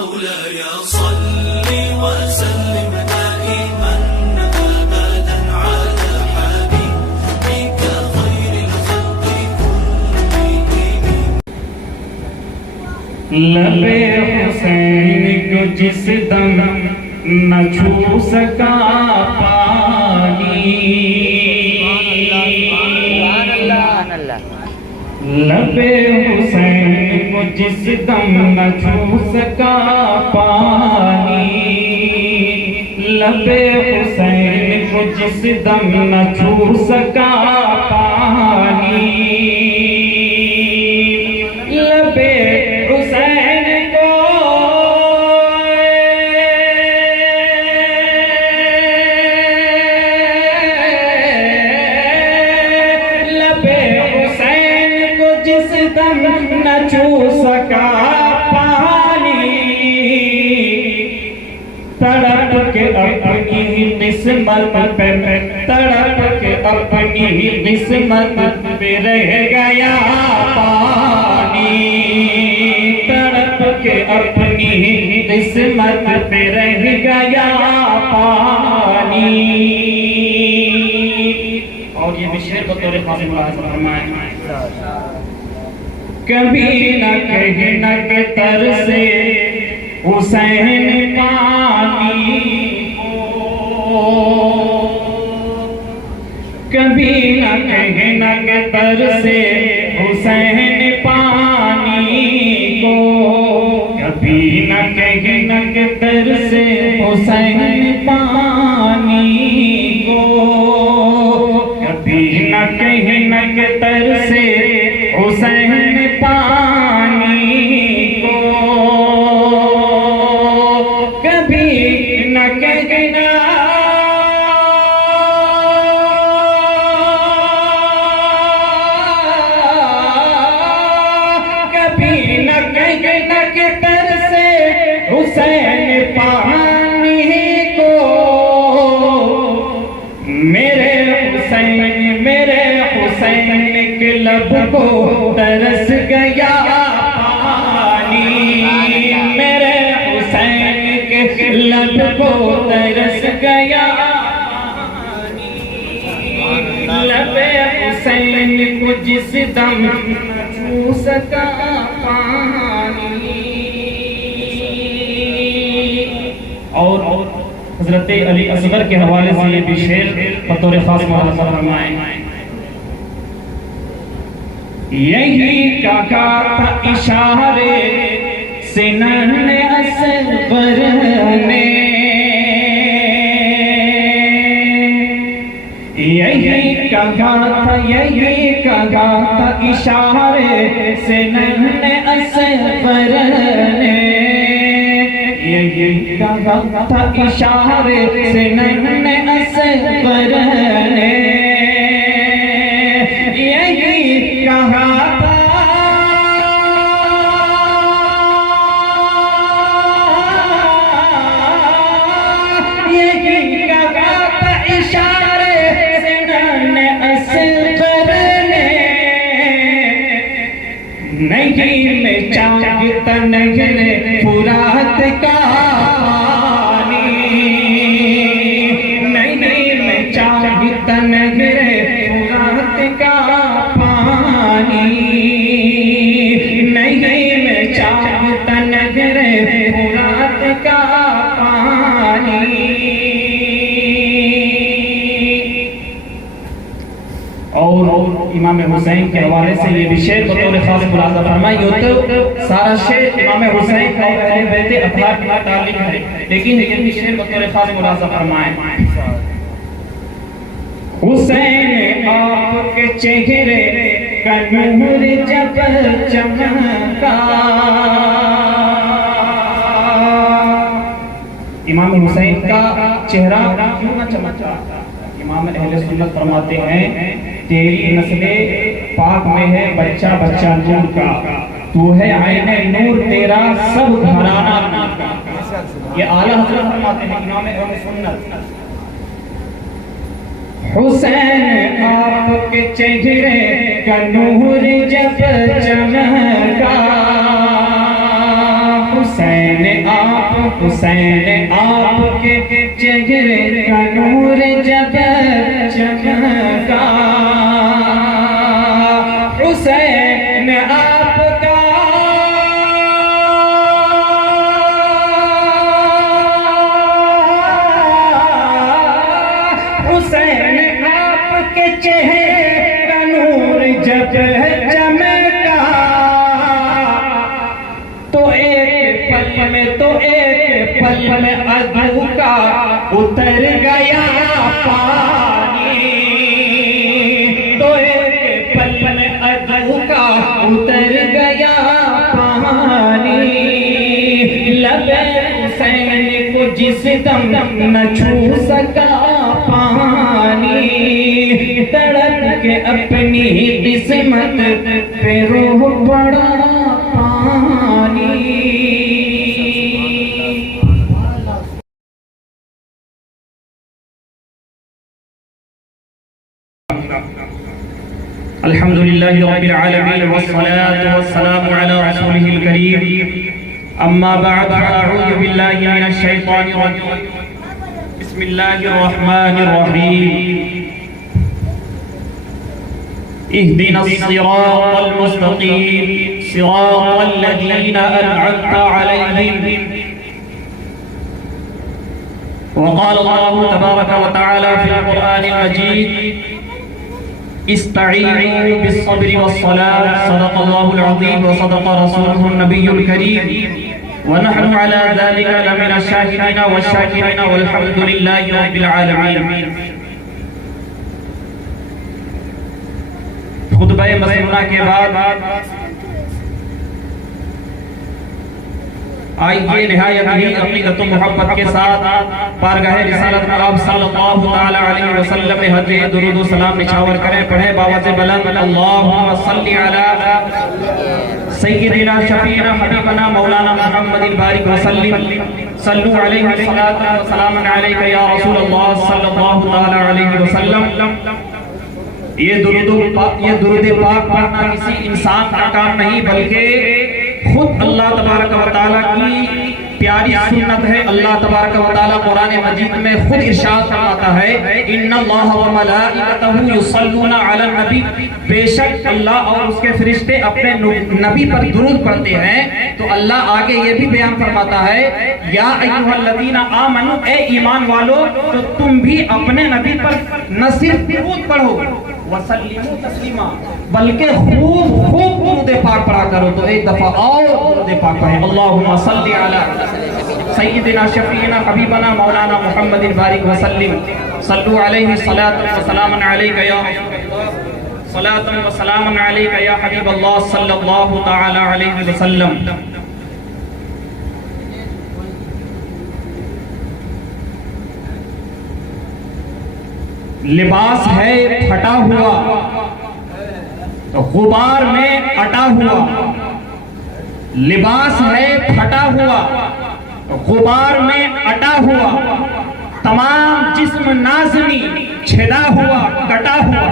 مولاي صل وسلم دائما أبدا على حبيبك خير الخلق كلهم. لبے حسین کو جس دم نہ چھو سکا پانی، لبے حسین کو جس دم نہ چھو سکا پانی، لبے حسین کو جس دم نہ چھو سکا پانی، لبے حسین کو لبے حسین کو جس دم نہ چھو سکا پانی، تڑپ کے اپنی قسمت پہ تڑپ کے اپنی قسمت پہ رہ گیا پانی، تڑپ کے اپنی قسمت پہ رہ گیا پانی. اور یہ مشعر بطور خاص ملاحظہ فرمائیں، کبھی نہ کہنا کہ ترسے حسین پانی کو، کبھی نہ کہنا کہ ترسے حسین پانی کو، کبھی نہ کہنا کہ ترسے حسین پانی کو، کبھی نہ کہنا کہ ترسے حسین پانی کو، کبھی نہ کہنا کبھی نہ کہنا کہ ترسے حسین پانی کو، میرے حسین کے لب کو ترس گیا پانی، میرے حسین کے لب کو ترس گیا پانی، لبے حسین کو جس دم چھو سکا پانی. اور حضرت علی اصغر کے حوالے سے یہ بھی شعر بطور خاص ملاحظہ فرمائیں، یہی کہا تھا اشارے سے ننھ اصغر نے، یہی کہا تھا اشارے سے ننھ اصغر نے، یہی کہا تھا اشارے سے ننھ اصغر نے، یہی کہا تھا اشارے سے ننھ اصغر نے، نہیں میں چاہتا نہر فرات کا پانی، نہیں میں چاہتا نہر فرات کا پانی، نہیں میں چاہتا نہر فرات کا پانی. اور امام حسین کے حوالے سے یہ بھی شعر بطور خاص ملاحظہ فرمائیں. یہ تو سارا شعر امام حسین کا اہل بیت اطہار کے متعلق ہے، لیکن یہ بھی شعر بطور خاص ملاحظہ فرمائیں. حسین آپ کے چہرے کا نور جب چمکا، امام حسین کا چہرہ کیوں نہ چمکا؟ امام اہل سنت فرماتے ہیں، تیری نسل پاک میں ہے بچہ بچہ نور کا، تو ہے عین نور تیرا سب گھرانہ نور کا. یہ اعلیٰ حضرت فرماتے ہیں امام اہل سنت. حسین آپ کے چہرے کا نور جب چمکا، حسین حسین آپ کے چہرے کا نور جب چمکا حسین آپ کا حسین آپ کے چہرے کا نور جب چمکا تو ایک پل میں عدو کا اتر گیا پانی تو ایک پل میں عدو کا اتر گیا پانی لب حسین کو جس دم نہ چھو سکا پانی تڑپ کے اپنی قسمت پہ روح پڑا پانی الحمد لله رب العالمين والصلاة والسلام على رسوله الكريم أما بعد فأعوذ بالله من الشيطان الرجيم بسم الله الرحمن الرحيم اهدنا الصراط المستقيم صراط الذين أنعمت عليهم وقال الله تبارك وتعالى في القرآن المجيد استعينوا بالصبر والصلاة صدق الله العظيم وصدق رسوله النبي الكريم ونحن على ذلك لمن الشاهدين والشاكرين والحمد لله رب العالمين خطبہ مسنونہ کے بعد آئیے نہایت ہی عقیدت و محبت کے ساتھ بارگاہ رسالت مآب صلی اللہ تعالی علیہ وسلم میں حج درود و سلام نشاور کریں پڑھیں باوز بلند اللہم صلی علی سیدنا شفیعنا حبیبنا مولانا محمد البارک وسلم صلو علیہ الصلاة والسلام علیکہ یا رسول اللہ صلی اللہ تعالی علیہ وسلم یہ درود پاک پڑھنا کسی انسان کا کام نہیں بلکہ خود اللہ تبارک و تعالیٰ کی پیاری سنت ہے. اللہ تبارک و تعالیٰ قرآن مجید میں خود ارشاد فرماتا ہے ان اللہ و ملائکتہ یصلون علی النبی، بے شک اللہ اور اس کے فرشتے اپنے نبی پر درود پڑھتے ہیں. تو اللہ آگے یہ بھی بیان فرماتا ہے یا ایھا الذین آمنوا، اے ایمان والو تو تم بھی اپنے نبی پر نہ صرف درود پڑھو وسلموا تسلیما، بلکہ خوب خوب درود پاک پڑھا کرو. تو ایک دفعہ اور درود پاک پڑھیں اللہم صلی علی سیدنا شفیعنا حبیبنا مولانا محمد البارک وسلم صلو علیہ الصلاة والسلام علیکہ یا صلاة والسلام علیکہ یا حبیب اللہ صلی اللہ تعالی علیہ وسلم. لباس ہے پھٹا ہوا غبار میں اٹا ہوا، لباس ہے پھٹا ہوا غبار میں اٹا ہوا، تمام جسم نازنی چھدا ہوا کٹا ہوا،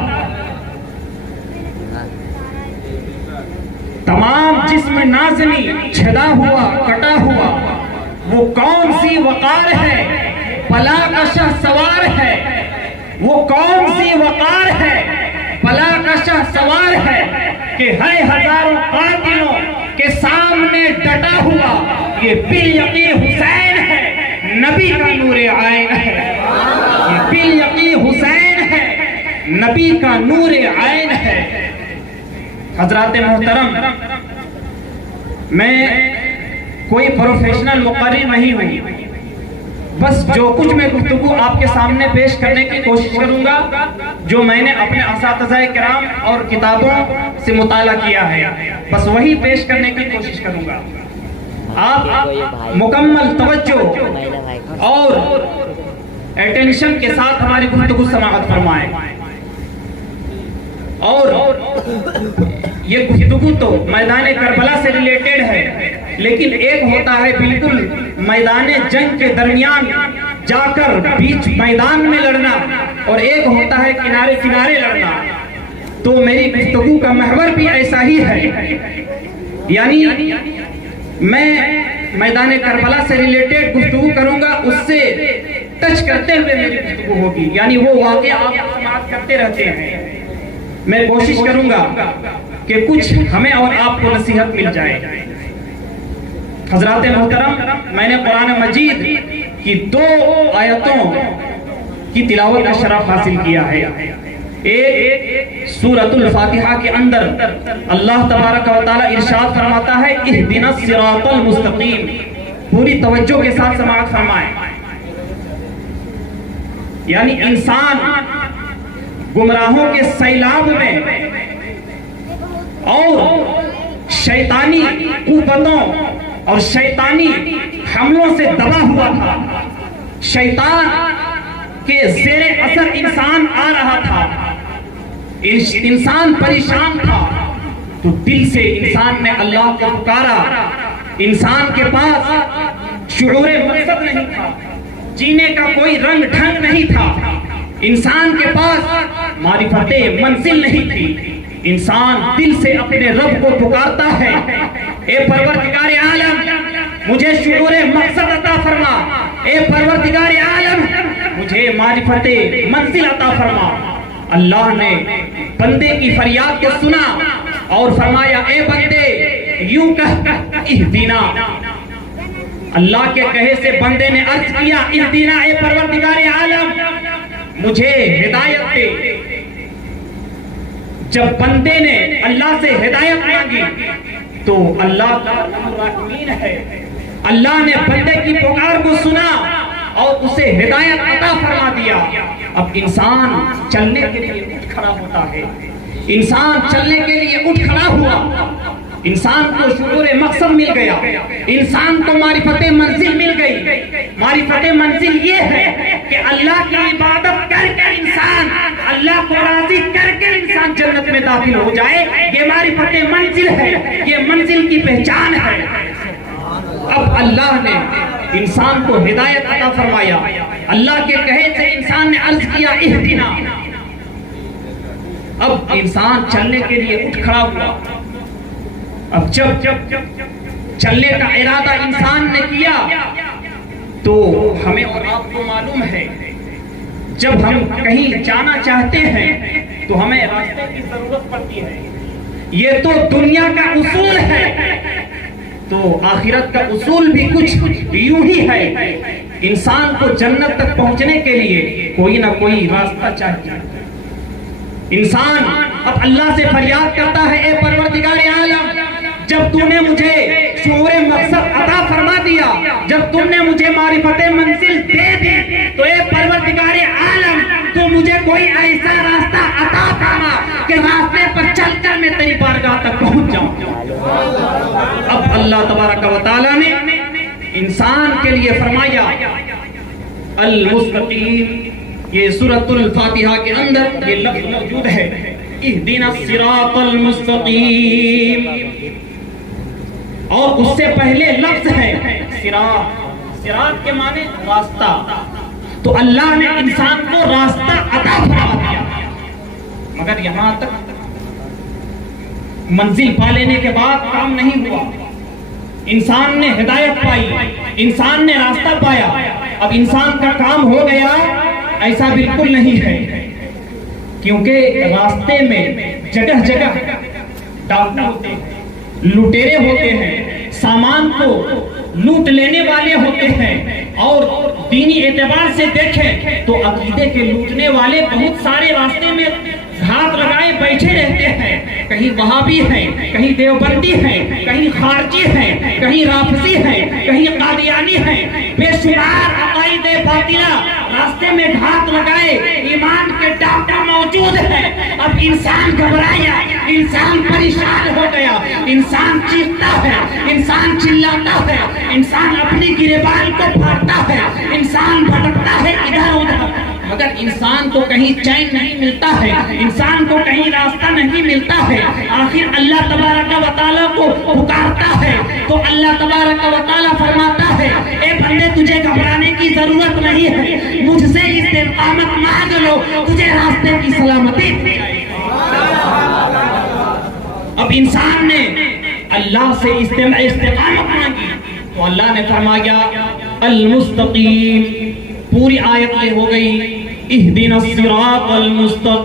تمام جسم نازنی چھدا ہوا کٹا ہوا. وہ کون سی وقار ہے پلا کا شہ سوار ہے، وہ کون سی وقار ہے بلا کا شہ سوار ہے کہ ہے ہزاروں قاتلوں کے سامنے ڈٹا ہوا. یہ بالیقی حسین ہے، نبی کا نور عین ہے. یہ بالیقی حسین ہے، نبی کا نور عین ہے. حضرات محترم، میں کوئی پروفیشنل مقرر نہیں ہوں، بس جو کچھ میں گفتگو آپ کے سامنے پیش کرنے کی کوشش کروں گا جو میں نے اپنے اساتذہ کرام اور کتابوں سے مطالعہ کیا ہے، بس وہی پیش کرنے کی کوشش کروں گا. آپ مکمل توجہ اور اٹینشن کے ساتھ ہماری گفتگو سماعت فرمائیں. اور یہ گفتگو تو میدان کربلا سے ریلیٹڈ ہے، لیکن ایک ہوتا ہے بالکل میدان جنگ کے درمیان جا کر بیچ میدان میں لڑنا، اور ایک ہوتا ہے کنارے کنارے لڑنا. تو میری گفتگو کا محور بھی ایسا ہی ہے. یعنی میں میدان کربلا سے ریلیٹڈ گفتگو کروں گا، اس سے ٹچ کرتے ہوئے میری گفتگو ہوگی، یعنی وہ واقعہ آپ سماعت کرتے رہتے ہیں۔ میں کوشش کروں گا کہ کچھ ہمیں اور آپ کو نصیحت مل جائے۔ حضرات محترم، میں نے قرآن مجید کی 2 آیتوں کی تلاوت کا شرف حاصل کیا ہے۔ ایک سورۃ الفاتحہ کے اندر اللہ تبارک و تعالی ارشاد فرماتا ہے اہدنا الصراط المستقیم۔ پوری توجہ کے ساتھ سماعت فرمائیں۔ یعنی انسان گمراہوں کے سیلاب میں اور شیطانی قوتوں اور شیطانی حملوں سے دبا ہوا تھا، شیطان کے زیر اثر انسان آ رہا تھا، انسان پریشان تھا، تو دل سے انسان نے اللہ کو پکارا۔ انسان کے پاس شعور مقصد نہیں تھا، جینے کا کوئی رنگ ڈھنگ نہیں تھا، انسان کے پاس معرفت منزل نہیں تھی۔ انسان دل سے اپنے رب کو پکارتا ہے، اے پروردگار عالم مجھے شعور مقصد عطا فرما، اے پروردگار عالم مجھے معرفت منزل عطا فرما۔ اللہ نے بندے کی فریاد کو سنا اور فرمایا اے بندے یوں کہہ اہدنا۔ اللہ کے کہے سے بندے نے عرض کیا اہدنا، اے پروردگار عالم مجھے ہدایت دے۔ جب بندے نے اللہ سے ہدایت مانگی تو اللہ الرحمین ہے، اللہ نے بندے کی پکار کو سنا اور اسے ہدایت عطا فرما دیا۔ اب انسان چلنے کے لیے اٹھ کھڑا ہوتا ہے، انسان چلنے کے لیے اٹھ کھڑا ہوا، انسان کو شعور مقصد مل گیا، انسان کو معرفت منزل مل گئی۔ معرفت منزل یہ ہے کہ اللہ کی عبادت کر کر انسان اللہ کو راضی کر کر انسان جنت میں داخل ہو جائے، یہ معرفت منزل ہے، یہ منزل کی پہچان ہے۔ اب اللہ نے انسان کو ہدایت عطا فرمایا، اللہ کے کہے سے انسان نے عرض کیا اہدنا۔ اب انسان چلنے کے لیے اٹھ کھڑا ہوا۔ اب جب چلنے کا ارادہ انسان نے کیا تو ہمیں اور آپ کو معلوم ہے جب ہم کہیں جانا چاہتے ہیں تو ہمیں راستے کی ضرورت پڑتی ہے۔ یہ تو دنیا کا اصول ہے، تو آخرت کا اصول بھی کچھ یوں ہی ہے۔ انسان کو جنت تک پہنچنے کے لیے کوئی نہ کوئی راستہ چاہیے۔ انسان اب اللہ سے فریاد کرتا ہے اے پروردگار عالم جب تو نے مجھے شعور مقصد عطا فرما دیا، جب تم نے مجھے معرفت منزل دے دی، تو اے پروردگار عالم تو مجھے کوئی ایسا راستہ عطا فرما کہ راستے پر چل کر میں تیری بارگاہ تک پہنچ جاؤں۔ اب اللہ تبارک و تعالی نے انسان کے لیے فرمایا المستقیم۔ یہ سورۃ الفاتحہ کے اندر یہ لفظ موجود ہے اہدنا الصراط المستقیم، اور اس سے پہلے لفظ ہے صراط۔ صراط کے معنی راستہ، تو اللہ نے انسان کو راستہ عطا فرما دیا۔ مگر یہاں تک منزل پا لینے کے بعد کام نہیں ہوا، انسان نے ہدایت پائی، انسان نے راستہ پایا، اب انسان کا کام ہو گیا؟ ایسا بالکل نہیں ہے، کیونکہ راستے میں جگہ جگہ ڈاکو ہوتے ہیں، لٹیرے ہوتے ہیں، سامان کو لوٹ لینے والے ہوتے ہیں، اور دینی اعتبار سے دیکھیں تو عقیدے کے لوٹنے والے بہت سارے راستے میں ہاتھ لگائے بیٹھے رہتے ہیں، کہیں وہابی ہیں، کہیں دیوبندی ہیں، کہیں خارجی ہیں، کہیں رافضی ہیں، کہیں قادیانی ہیں، بے شمار عقائد باطلہ راستے میں ہاتھ لگائے، ایمان کے ڈاکٹر موجود ہیں۔ اب انسان گھبرایا، انسان پریشان ہو گیا، انسان چیختا ہے، انسان چلاتا ہے، انسان اپنی گریبان کو پھاڑتا ہے، انسان بھٹکتا ہے ادھر ادھر، مگر انسان کو کہیں چین نہیں ملتا ہے، انسان کو کہیں راستہ نہیں ملتا ہے۔ آخر اللہ تبارک و تعالیٰ کو پکارتا ہے تو اللہ تبارک و تعالیٰ فرماتا ہے اے بندے تجھے گھبرانے کی ضرورت نہیں ہے، مجھ سے استقامت مانگ لو، تجھے راستے کی سلامتی مل جائے گی۔ اب انسان نے اللہ سے استقامت مانگی، تو اللہ نے فرمایا المستقیم، پوری آیت یہ ہو گئی اہدنا الصراط المستقیم،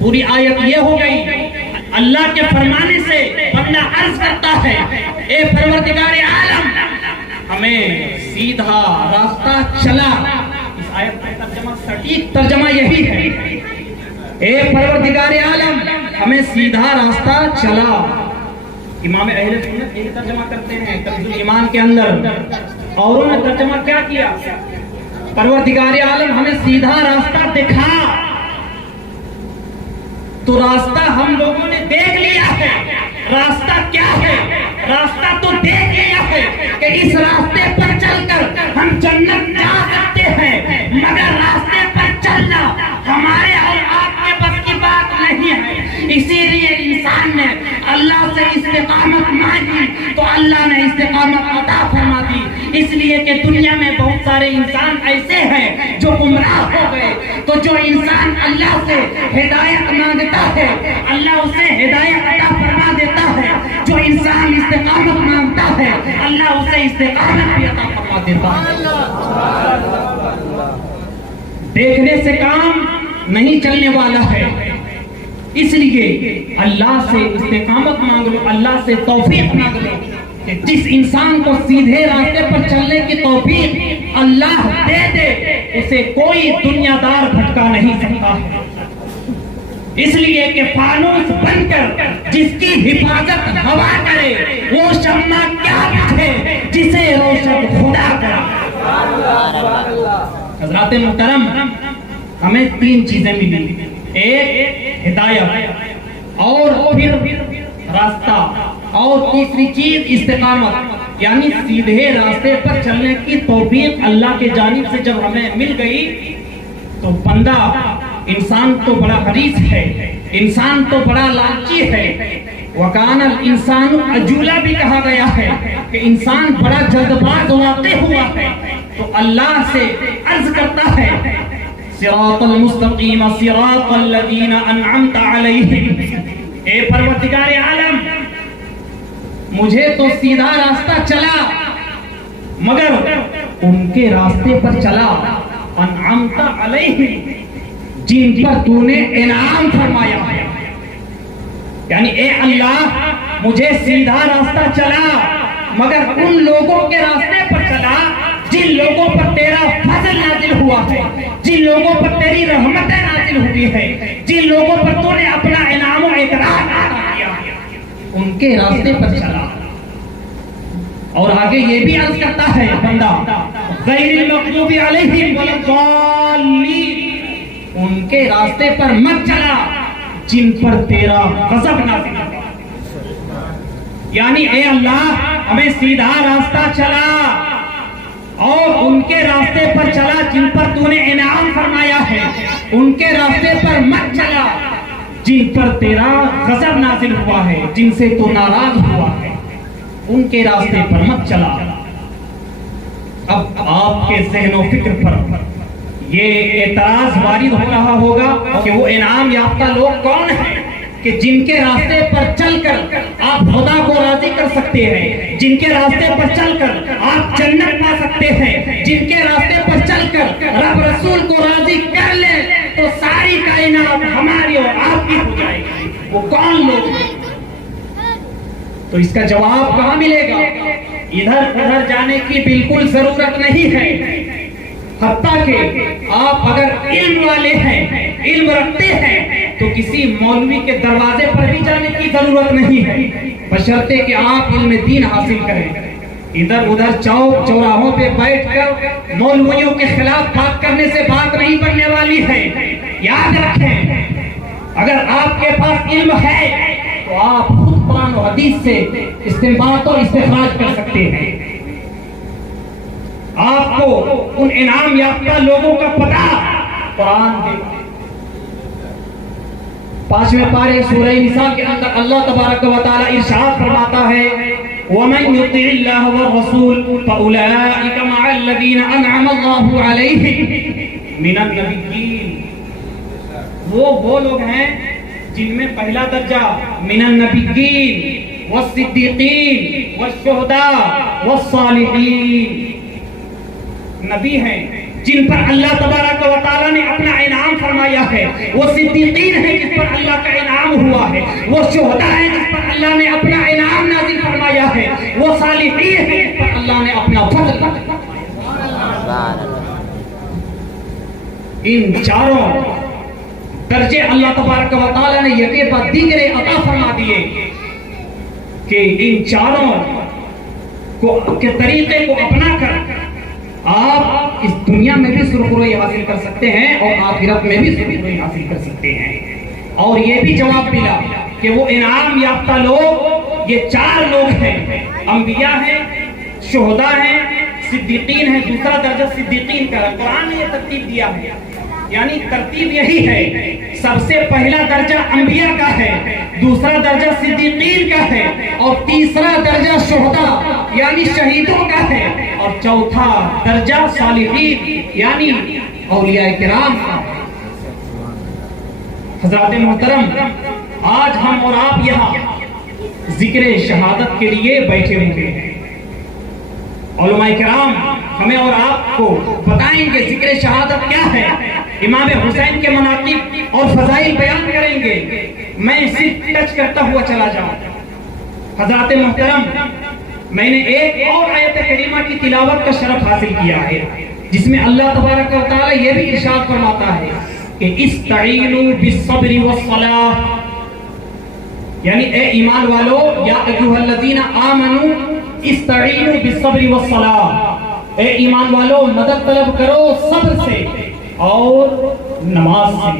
پوری آیت یہ ہو گئی۔ اللہ کے فرمانے سے بندہ عرض کرتا ہے اے پروردگار عالم ہمیں سیدھا راستہ چلا۔ اس آیت کا ترجمہ سٹیک ترجمہ یہی ہے، اے پروردگار عالم ہمیں سیدھا راستہ چلا۔ امام اہل سنت یہی ترجمہ کرتے ہیں کنز ایمان کے اندر، اور انہوں نے ترجمہ کیا کیا؟ پروردگار عالم ہمیں سیدھا راستہ دکھا۔ تو راستہ ہم لوگوں نے دیکھ لیا ہے، راستہ کیا ہے؟ راستہ تو دیکھ لیا ہے کہ اس راستے پر چل کر ہم جنت جا سکتے ہیں، مگر راستے پر چلنا ہمارے اور آپ کے بس کی بات نہیں ہے۔ اسی لیے انسان نے اللہ سے استقامت مانگی تو اللہ نے استقامت عطا فرما دی۔ اس لیے کہ دنیا میں بہت سارے انسان ایسے ہیں جو گمراہ ہو گئے، تو جو انسان اللہ سے ہدایت مانگتا ہے اللہ اسے ہدایت عطا فرما دیتا ہے، جو انسان استقامت مانگتا ہے اللہ اسے استقامت بھی عطا فرما دیتا ہے۔ دیکھنے سے کام نہیں چلنے والا ہے، اس لیے اللہ سے استقامت مانگ لو، اللہ سے توفیق مانگ لو کہ جس انسان کو سیدھے راستے پر چلنے کی توفیق اللہ دے دے اسے کوئی دنیا دار بھٹکا نہیں سکتا ہے۔ اس لیے کہ فانوس بن کر جس کی حفاظت ہوا کرے وہ شمع کیا بجھے جسے روشن خدا کرے۔ حضرات محترم ہمیں تین چیزیں ملی، ایک ہدایت، اور پھر راستہ، اور تیسری چیز استقامت، یعنی سیدھے راستے پر چلنے کی توفیق اللہ کے جانب سے جب ہمیں مل گئی تو بندہ، انسان تو بڑا حریص ہے، انسان تو بڑا لالچی ہے، وَكَانَ الْإِنسَانُ عَجُولًا بھی کہا گیا ہے کہ انسان بڑا جلد باز واقع ہوا ہے، تو اللہ سے عرض کرتا ہے صراط المستقیم صراط الذین انعمت علیہم، اے پروردگار عالم مجھے تو سیدھا راستہ چلا مگر ان کے راستے پر چلا انعمت علیہم جن پر تو نے انعام فرمایا ہے، یعنی اے اللہ مجھے سیدھا راستہ چلا مگر ان لوگوں کے راستے پر چلا جن لوگوں پر تیرا فضل نازل ہوا ہے، جن لوگوں پر تیری رحمتیں نازل ہوئی ہے، جن لوگوں پر تو نے اپنا انعام و اکرام عطا کیا ہے، ان کے راستے پر چلا۔ اور آگے یہ بھی عرض کرتا ہے بندہ غیر المغضوب علیہم ولا الضالین، ان کے راستے پر مت چلا جن پر تیرا غضب نازل ہوا، یعنی اے اللہ ہمیں سیدھا راستہ چلا اور ان کے راستے پر چلا جن پر تو نے انعام فرمایا ہے، ان کے راستے پر مت چلا جن پر تیرا غضب نازل ہوا ہے، جن سے تو ناراض ہوا ہے، ان کے راستے پر مت چلا۔ اب آپ کے ذہن و فکر پر یہ اعتراض وارد ہو رہا ہوگا کہ وہ انعام یافتہ لوگ کون ہیں کہ جن کے راستے پر چل کر آپ خدا کو راضی کر سکتے ہیں، جن کے راستے پر چل کر آپ جنت پا سکتے ہیں، جن کے راستے پر چل کر رب رسول کو راضی کر لیں تو ساری کائنات ہماری اور آپ کی ہو جائے گی۔ وہ کون لوگ ہیں؟ تو اس کا جواب کہاں ملے گا؟ ادھر ادھر جانے کی بالکل ضرورت نہیں ہے، حتیٰ کہ آپ اگر علم والے ہیں، علم رکھتے ہیں تو کسی مولوی کے دروازے پر بھی جانے کی ضرورت نہیں ہے، بشرطے کہ آپ علم دین حاصل کریں۔ ادھر ادھر چوک چوراہوں پہ بیٹھ کر مولویوں کے خلاف بات کرنے سے بات نہیں بننے والی ہے۔ یاد رکھیں اگر آپ کے پاس علم ہے تو آپ خود قرآن و حدیث سے استنباط اور استخراج کر سکتے ہیں۔ آپ کو ان انعام یافتہ لوگوں کا پتہ قرآن دے۔ 5ویں پارے سورہ نساء کے اندر اللہ تبارک و تعالی ارشاد فرماتا ہے وَمَن يُطِعِ اللَّهَ وَالرَّسُولَ فَأُولَٰئِكَ مَعَ الَّذِينَ أَنْعَمَ اللَّهُ عَلَيْهِمْ مِنَ النَّبِيِّينَ، وہ لوگ ہیں جن میں پہلا درجہ من النبیین، والصدیقین والشہداء والصالحین. نبی ہیں جن پر اللہ تبارک و تعالیٰ نے اپنا انعام فرمایا ہے، وہ صدیقین ہیں جس پر اللہ کا انعام ہوا ہے، وہ شہداء ہیں جس پر اللہ نے اپنا انعام نازل فرمایا ہے، وہ صالحین ہیں جس پر اللہ نے اپنا فضل. ان چاروں درجے اللہ تبارک و تعالیٰ نے یکے بعد دیگرے عطا فرما دیے کہ ان چاروں کے طریقے کو اپنا کر آپ اس دنیا میں بھی سرخروئی حاصل کر سکتے ہیں اور آخرت میں بھی سرخروئی حاصل کر سکتے ہیں. اور یہ بھی جواب ملا کہ وہ انعام یافتہ لوگ یہ چار لوگ ہیں، انبیاء ہیں، شہداء ہیں، صدیقین ہیں. دوسرا درجہ صدیقین کا ہے. قرآن نے یہ ترتیب دیا ہے، یعنی ترتیب یہی ہے، سب سے پہلا درجہ انبیاء کا ہے، دوسرا درجہ صدیقین کا ہے، اور تیسرا درجہ شہداء یعنی شہیدوں کا ہے، اور چوتھا درجہ صالحین یعنی اولیاء کرام کا. حضرات محترم، آج ہم اور آپ یہاں ذکر شہادت کے لیے بیٹھے ہوئے ہیں. علماء کرام ہمیں اور آپ کو بتائیں گے ذکر شہادت کیا ہے، امام حسین کے مناقب اور فضائل بیان کریں گے. میں صرف ٹچ کرتا ہوا چلا جاؤں. حضرات محترم، میں نے ایک اور آیت کریمہ کی تلاوت کا شرف حاصل کیا ہے جس میں اللہ تبارک و تعالی یہ بھی ارشاد فرماتا ہے کہ استعینوا بالصبر والصلاۃ، یعنی اے ایمان والو، یا ایھا الذین آمنوا استعینوا بالصبر والصلاۃ، اے ایمان والو مدد طلب کرو صبر سے اور نماز سے.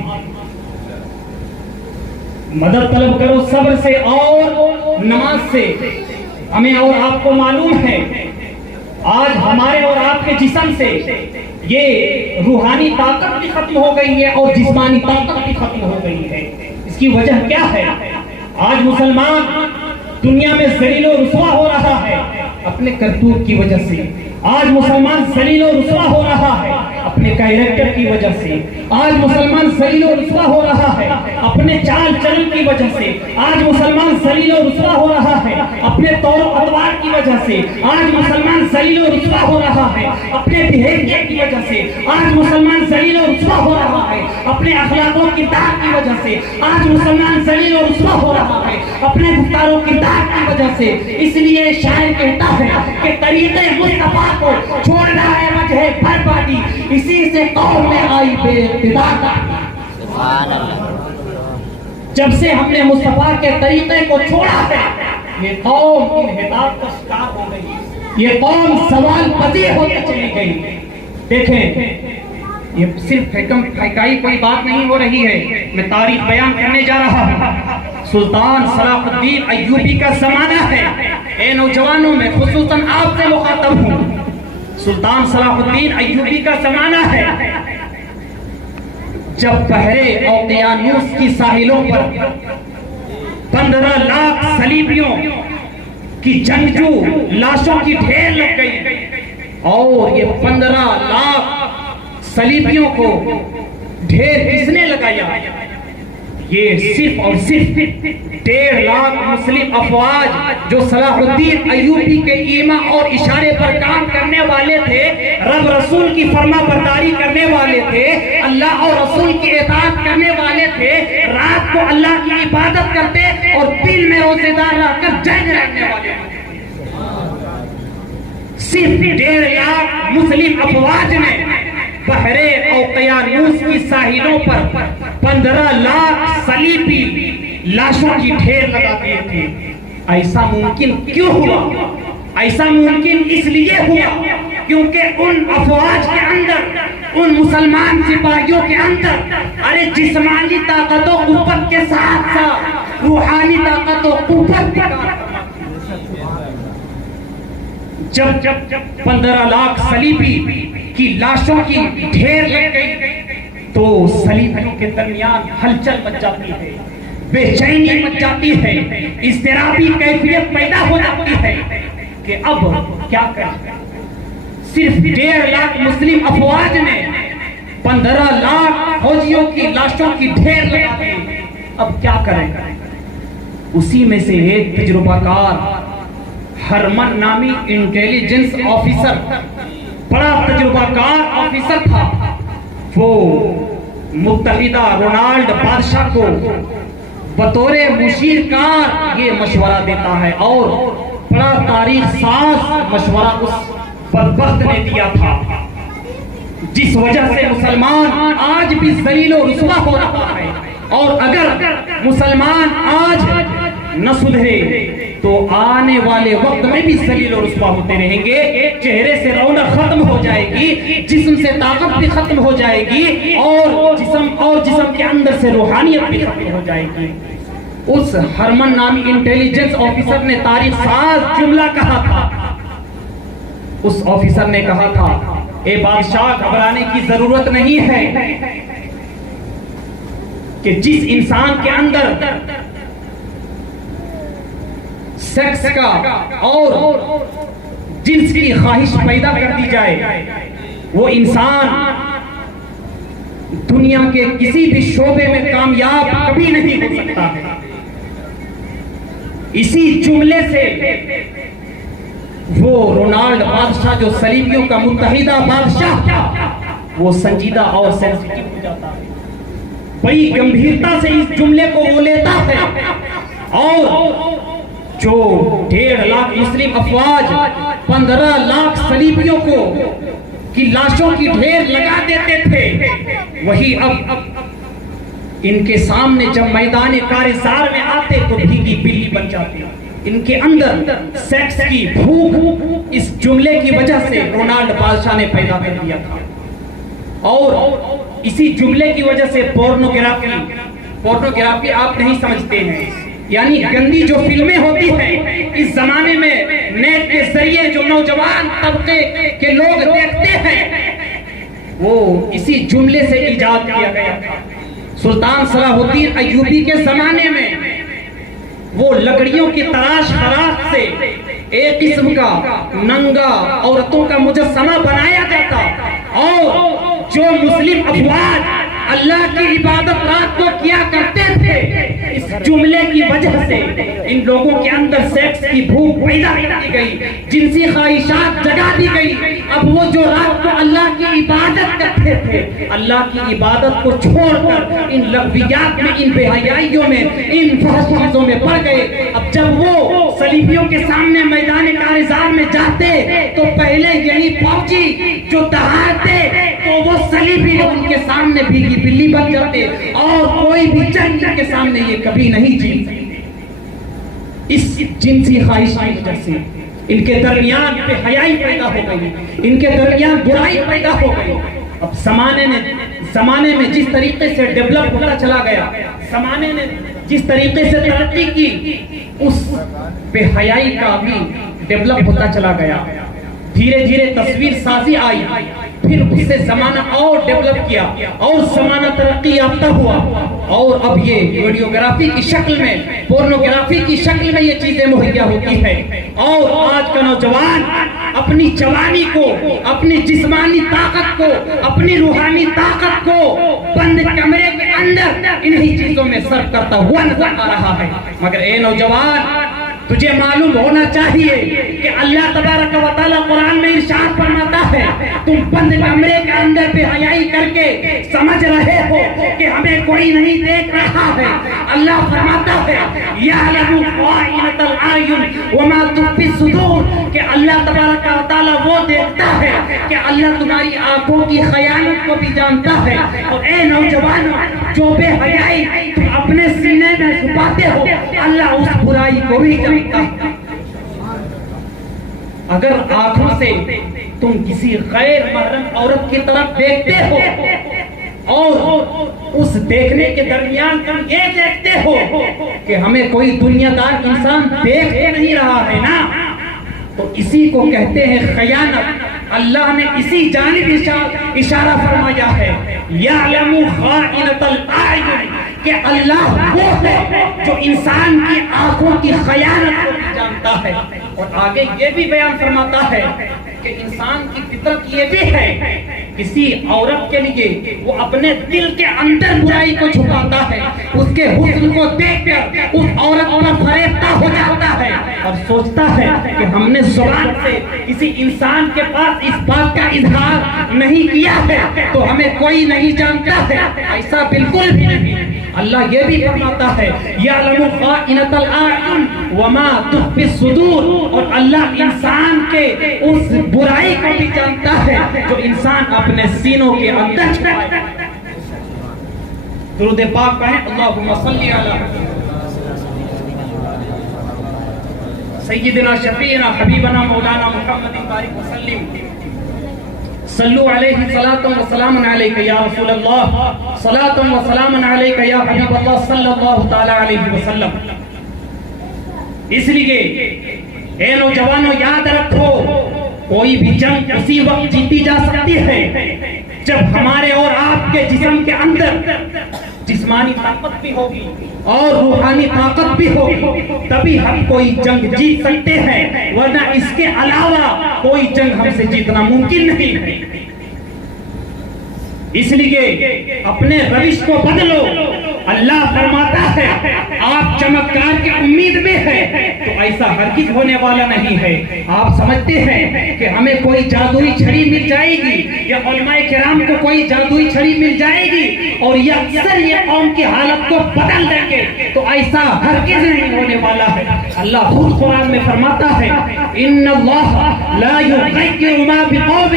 مدد طلب کرو صبر سے اور نماز سے. ہمیں اور آپ کو معلوم ہے آج ہمارے اور آپ کے جسم سے یہ روحانی طاقت بھی ختم ہو گئی ہے اور جسمانی طاقت بھی ختم ہو گئی ہے. اس کی وجہ کیا ہے؟ آج مسلمان دنیا میں ذلیل و رسوا ہو رہا ہے اپنے کرتوت کی وجہ سے. آج مسلمان ذلیل و رسوا ہو رہا ہے اپنے کیریکٹر کی وجہ سے. آج مسلمان ذلیل و رسوا ہو رہا ہے اپنے چال چلن کی وجہ سے. آج مسلمان ذلیل و رسوا ہو رہا ہے اپنے طور و اطوار کی وجہ سے. آج مسلمان ذلیل و رسوا ہو رہا ہے اپنے بیہیویئر کی وجہ سے. آج مسلمان ذلیل و رسوا ہو رہا ہے اپنے اخلاق و کردار کی وجہ سے. آج مسلمان ذلیل و رسوا ہو رہا ہے اپنے گفتار و کردار کی وجہ سے. اس لیے شاعر کہتا ہے کہ طریقے مصطفیٰ کو چھوڑنا ہے وجہ بربادی، اسی سے قوم میں آئی بے اقتدار. جب سے ہم نے مصطفیٰ کے طریقے کو چھوڑا ہے یہ قوم انحطاط کا شکار ہو گئی، یہ قوم سوال پذیر ہوتی چلی گئی. دیکھیں یہ صرف حکائی کوئی بات نہیں ہو رہی ہے، میں تاریخ بیان کرنے جا رہا ہوں. سلطان صلاح الدین ایوبی کا زمانہ ہے. اے نوجوانوں میں خصوصاً آپ سے مخاطب ہوں. سلطان صلاح الدین ایوبی کا زمانہ ہے جب بحر اوقیانوس کی ساحلوں پر 15 لاکھ صلیبیوں کی جنگجو لاشوں کی ڈھیر لگ گئی اور یہ 15 لاکھ صلیبیوں کو ڈھیر کس نے لگایا؟ یہ صرف اور صرف 1.5 لاکھ مسلم افواج جو صلاح الدین ایوبی کے ایما اور اشارے پر کام کرنے والے تھے، رب رسول کی فرما برداری کرنے والے تھے، اللہ اور رسول کی اطاعت کرنے والے تھے، رات کو اللہ کی عبادت کرتے اور دن میں روزے دار رہ کر جنگ لڑنے والے تھے. صرف 1.5 لاکھ مسلم افواج نے بحر اوقیانوس کی ساحلوں پر 15 لاکھ صلیبی لاشوں کی ڈھیر لگا دیے تھے. ایسا ممکن کیوں ہوا؟ ایسا ممکن اس لیے ہوا کیونکہ ان افواج کے اندر، ان مسلمان سپاہیوں کے اندر جسمانی طاقت و قوت کے ساتھ ساتھ روحانی طاقت و قوت بھی کار فرما. جب 15 لاکھ صلیبی کی لاشوں کی ڈھیر لگ گئی تو صلیبیوں کے درمیان ہلچل مچ جاتی ہے، بے چینی مچ جاتی ہے، اضطرابی کیفیت پیدا ہو جاتی ہے کہ اب کیا کریں. صرف 1.5 لاکھ مسلم افواج نے 15 لاکھ فوجیوں کی لاشوں کی ڈھیر لگا دی. اب کیا کریں؟ اسی میں سے ایک تجربہ کار ہرمن نامی انٹیلیجنس آفیسر، بڑا تجربہ کار آفیسر تھا، وہ متحدہ رونالڈ بادشاہ کو بطور مشیر کار یہ مشورہ دیتا ہے، اور بڑا تاریخ ساز مشورہ اس بدبخت نے دیا تھا، جس وجہ سے مسلمان آج بھی ذلیل و رسوا ہو رہا ہے۔ اور اگر مسلمان آج نہ سدھرے تو آنے والے وقت میں بھی ذلیل و رسوا ہوتے رہیں گے، چہرے سے رونق ختم ہو جائے گی، جسم سے طاقت بھی ختم ہو جائے گی، اور جسم کے اندر سے روحانیت بھی ختم ہو جائے گی۔ اس ہرمن نامی انٹیلیجنس آفیسر نے تاریخ ساز جملہ کہا تھا۔ اس آفیسر نے کہا تھا، اے بادشاہ، گھبرانے کی ضرورت نہیں ہے کہ جس انسان کے اندر سیکس کا اور جنس کی خواہش پیدا کر دی جائے، وہ انسان دنیا کے کسی بھی شعبے میں کامیاب کبھی نہیں ہو سکتا ہے۔ اسی جملے سے وہ رونالڈ بادشاہ جو صلیبیوں کا متحدہ بادشاہ تھا، وہ سنجیدہ اور سینسیٹیو ہو جاتا ہے، بڑی گمبھیرتا سے اس جملے کو وہ لیتا ہے، اور جو 1.5 لاکھ مسلم افواج 15 لاکھ صلیبیوں کو کی لاشوں کی ڈھیر لگا دیتے تھے، وہی اب ان کے سامنے جب میدان کارزار میں آتے تو بھیگی بلی بن جاتے۔ ان کے اندر سیکس کی بھوک اس جملے کی وجہ سے رونالڈ بادشاہ نے پیدا کر دیا تھا، اور اسی جملے کی وجہ سے پورنوگرافی آپ نہیں سمجھتے ہیں، یعنی گندی جو فلمیں ہوتی ہیں اس زمانے میں نیٹ کے ذریعے جو نوجوان طبقے کے لوگ دیکھتے ہیں، وہ اسی جملے سے ایجاد کیا گیا تھا۔ سلطان صلاح الدین ایوبی کے زمانے میں وہ لکڑیوں کی تراش خراش سے ایک قسم کا ننگا عورتوں کا مجسمہ بنایا جاتا، اور جو مسلم افواج اللہ کی عبادت رات کو کیا کرتے تھے، اس جملے کی وجہ سے ان لوگوں کے اندر سیکس کی بھوک پیدا کر دی گئی، جنسی خواہشات جگا دی گئی۔ اب وہ جو رات کو اللہ کی عبادت کرتے تھے، اللہ کی عبادت کو چھوڑ کر ان لغویات میں، ان بے حیائیوں میں، ان فحش چیزوں میں پڑ گئے۔ اب جب وہ صلیبیوں کے سامنے میدان کارزار میں جاتے تو پہلے یہی فوجی جو دہاتے تو وہ صلیبی ان کے سامنے بھیگی بلی بن جاتے، اور کوئی بھی جنگ کے سامنے یہ کبھی نہیں جیت سکتے۔ اس جنسی خواہش کی وجہ سے ان کے درمیان بے حیائی پیدا ہو گئی، ان کے درمیان برائی پیدا ہو گئی۔ اب زمانے میں جس طریقے سے ڈیولپ ہوتا چلا گیا، زمانے نے جس طریقے سے ترقی کی، اس بے حیائی کا بھی ڈیولپ ہوتا چلا گیا۔ دھیرے دھیرے تصویر سازی آئی، پھر اس سے زمانہ اور ڈیولپ کیا، اور زمانہ ترقی یافتہ ہوا، اور اب یہ ویڈیوگرافی کی شکل میں، پورنوگرافی کی شکل میں یہ چیزیں مہیا ہوتی ہیں۔ اور آج کا نوجوان اپنی جوانی کو، اپنی جسمانی طاقت کو، اپنی روحانی طاقت کو بند کمرے کے اندر انہی چیزوں میں صرف کرتا ہوا نظر آ رہا ہے۔ مگر اے نوجوان، تجھے معلوم ہونا چاہیے کہ اللہ تبارک و تعالیٰ قرآن میں ارشاد فرماتا ہے، تم بند کمرے کے اندر بے حیائی کر کے سمجھ رہے ہو کہ ہمیں کوئی نہیں دیکھ رہا ہے۔ اللہ فرماتا ہے، یعلم خائنۃ الاعین وما تخفی الصدور، کہ اللہ تبارک و تعالیٰ وہ دیکھتا ہے کہ اللہ تمہاری آنکھوں کی خیانت کو بھی جانتا ہے۔ اور اے نوجوانوں، جو بے حیائی تم اپنے سینے میں چھپاتے ہو، اللہ اس برائی کو بھی جانتا ہے۔ اگر آنکھوں سے تم کسی غیر محرم عورت کی طرف دیکھتے ہو، اور اس دیکھنے کے درمیان تم یہ دیکھتے ہو کہ ہمیں کوئی دنیا دار انسان دیکھ نہیں رہا ہے نا، تو اسی کو کہتے ہیں خیانت۔ اللہ نے اسی جانب اشارہ فرمایا ہے، یعلم خائنۃ الاعین، کہ اللہ وہ ہے جو انسان کی آنکھوں کی خیانت کو جانتا ہے۔ اور آگے یہ بھی بیان فرماتا ہے کہ انسان کی فطرت یہ بھی ہے، کسی عورت کے لیے وہ اپنے دل کے اندر برائی کو چھپاتا ہے، اس کے حسن کو دیکھ کر اس عورت پر فریفتہ ہو جاتا ہے اور سوچتا ہے کہ ہم نے زبان سے کسی انسان کے پاس اس بات کا اظہار نہیں کیا ہے تو ہمیں کوئی نہیں جانتا ہے۔ ایسا بالکل بھی نہیں۔ اللہ یہ بھی فرماتا ہے یعلم خائنۃ الاعین وما تخفی الصدور، اور اللہ انسان کے اس برائی کو بھی جانتا ہے جو انسان اپنے سینوں کے اندر چھپائے۔ درود پاک پڑھیں، اللہم صلی علی سیدنا شفیعنا حبیبنا مولانا محمد بارک وسلم، صلو علیہ صلاۃ و سلام علیک یا رسول اللہ، صلاۃ و سلام علیک یا حبیب اللہ صلی اللہ تعالی علیہ وسلم۔ اس لیے اے نوجوانوں یاد رکھو، کوئی بھی جنگ اسی وقت جیتی جا سکتی ہے جب ہمارے اور آپ کے جسم کے اندر جسمانی طاقت بھی ہوگی اور روحانی طاقت بھی ہوگی، تبھی ہم کوئی جنگ جیت سکتے ہیں، ورنہ اس کے علاوہ کوئی جنگ ہم سے جیتنا ممکن نہیں ہے۔ اس لیے اپنے روش کو بدلو۔ اللہ فرماتا ہے آپ چمتکار کی امید میں ہے تو ایسا ہرگز ہونے والا نہیں ہے۔ آپ سمجھتے ہیں کہ ہمیں کوئی جادوئی چھڑی مل جائے گی یا علماء کرام کو کوئی جادوئی چھڑی مل جائے گی اور یہ اکثر یہ قوم کی حالت کو بدل دیں گے، تو ایسا ہرگز نہیں ہونے والا ہے۔ اللہ خود قرآن میں فرماتا ہے ان اللہ لا یغیر ما بقوم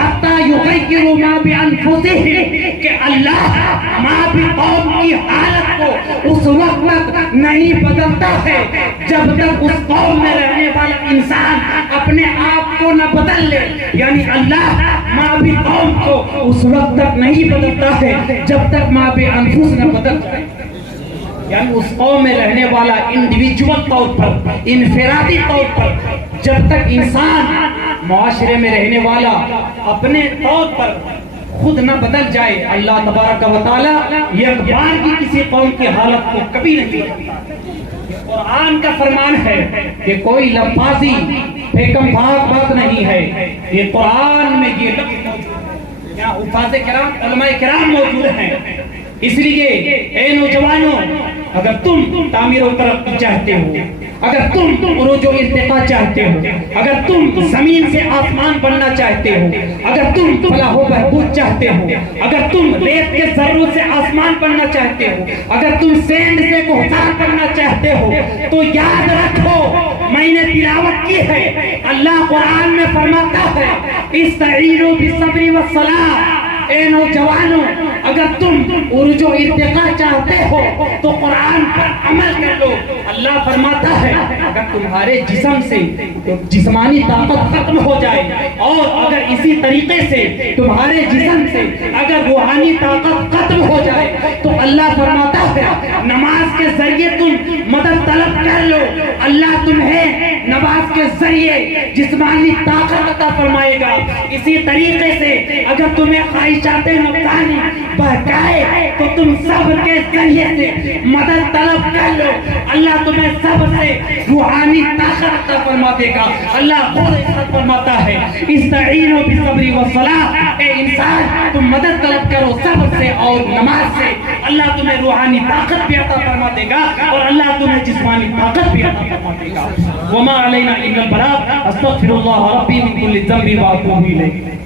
حتی یغیر ما بانفسہم، کہ اللہ ما بقوم کی حالت کو اس وقت تک نہیں بدلتا ہے جب تک اس قوم میں رہنے والا انسان اپنے آپ کو نہ بدل لے، یعنی اللہ ما بقوم کو اس وقت تک نہیں بدلتا ہے جب تک ما بانفس نہ بدل جائے، یعنی اس قوم میں رہنے والا انڈیویجول طور پر، انفرادی طور پر، جب تک انسان معاشرے میں رہنے والا اپنے طور پر خود نہ بدل جائے، اللہ تبارک و تعالی یہ بار بھی کسی قوم کی حالت کو کبھی نہیں بدلتا۔ قرآن کا فرمان ہے کہ کوئی لفاظی پھیکم پھاک بات نہیں ہے، یہ قرآن میں یہ لفظ موجود ہے، یہاں حفاظ کرام علماء کرام موجود ہیں۔ اس لیے اے نوجوانوں، اگر تم تعمیر و ترقی چاہتے ہو، اگر تم عروج و ارتقاء چاہتے ہو، اگر تم زمین سے آسمان بننا چاہتے ہو، اگر تم فلاح و بہبود چاہتے ہو، اگر تم ریت کے ذروں سے آسمان بننا چاہتے ہو، اگر تم سینڈ سے کوہسار بننا چاہتے ہو، تو یاد رکھو میں نے تلاوت کی ہے، اللہ قرآن میں فرماتا ہے استعینوا بالصبر والصلاۃ۔ اے نوجوانوں، اگر تم عروج و ارتقاء چاہتے ہو تو قرآن پر عمل کر لو۔ اللہ فرماتا ہے اگر تمہارے جسم سے جسمانی طاقت ختم ہو جائے اور اگر اسی طریقے سے تمہارے جسم سے اگر روحانی طاقت ختم ہو جائے تو اللہ فرماتا ہے نماز کے ذریعے تم مدد طلب کر لو، اللہ تمہیں نماز کے ذریعے جسمانی طاقت عطا فرمائے گا۔ اسی طریقے سے اگر تمہیں خواہشات نفسانی بہکائے تو تم صبر کے ذریعے سے مدد طلب کر لو، اللہ تمہیں صبر سے روحانی طاقت عطا فرما دے گا۔ اللہ خود ارشاد فرماتا ہے استعینوا بالصبر والصلاۃ، اے انسان تم مدد طلب کرو صبر سے اور نماز سے، اللہ تمہیں روحانی طاقت بھی عطا فرما دے گا اور اللہ تمہیں جسمانی طاقت بھی عطا فرما دے گا۔ وما علینا الا البلاغ، استغفر اللہ ربی من کل ذنب واتوب الیہ۔